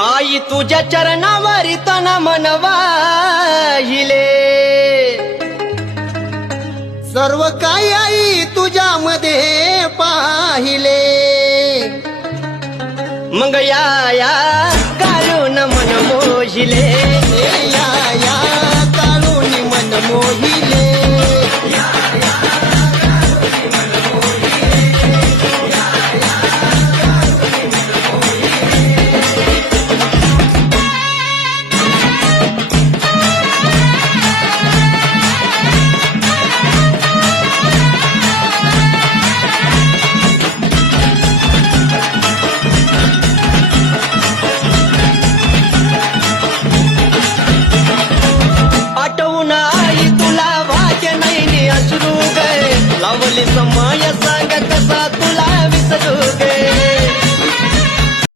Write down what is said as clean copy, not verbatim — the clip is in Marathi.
आई तुझ्या चरणावरी तन मन वाहिले, सर्व काही आई तुझ्यामध्ये पाहिले. मग या काढून मन मोहिले, या काढून मन मोहिले.